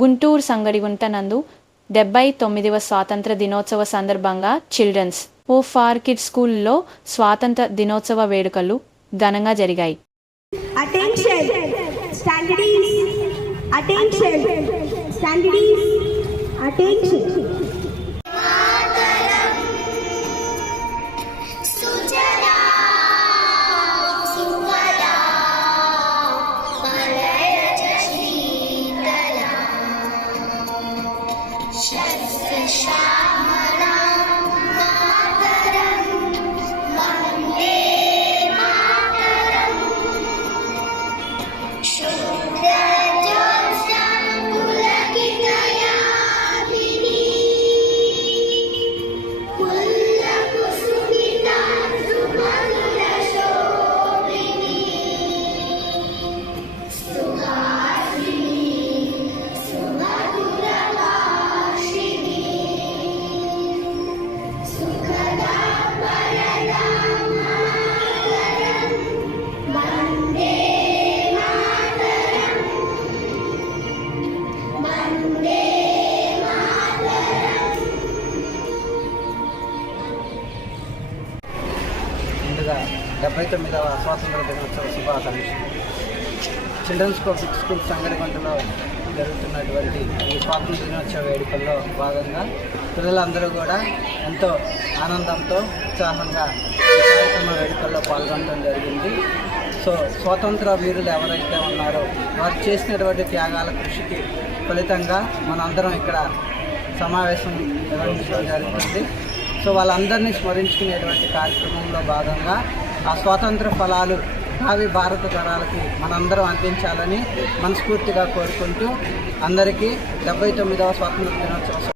గుంటూరు సంగడిగుంట నందు డెబ్బై తొమ్మిదవ స్వాతంత్ర దినోత్సవ సందర్భంగా చిల్డ్రన్స్ ఓ ఫార్ కిడ్స్ స్కూల్లో స్వాతంత్ర దినోత్సవ వేడుకలు ఘనంగా జరిగాయి. అటెన్షన్ 十字相 ముందుగా డెబ్బై తొమ్మిదవ స్వాతంత్ర దినోత్సవ శుభాకాంక్షలు. చిల్డ్రన్స్ పబ్లిక్ స్కూల్ సంగడిగంటలో జరుగుతున్నటువంటి ఈ స్వాతంత్ర దినోత్సవ వేడుకల్లో భాగంగా పిల్లలందరూ కూడా ఎంతో ఆనందంతో ఉత్సాహంగా కార్యక్రమ వేడుకల్లో పాల్గొనడం జరిగింది. సో స్వాతంత్ర వీరులు ఎవరైతే ఉన్నారో వారు చేసినటువంటి త్యాగాల కృషికి ఫలితంగా మనందరం ఇక్కడ సమావేశం నిర్వహించడం జరుగుతుంది. సో వాళ్ళందరినీ స్మరించుకునేటువంటి కార్యక్రమంలో భాగంగా ఆ స్వాతంత్ర ఫలాలు భావి భారత తరాలకి మనందరం అందించాలని మనస్ఫూర్తిగా కోరుకుంటూ అందరికీ డెబ్బై తొమ్మిదవ స్వాతంత్ర దినోత్సవ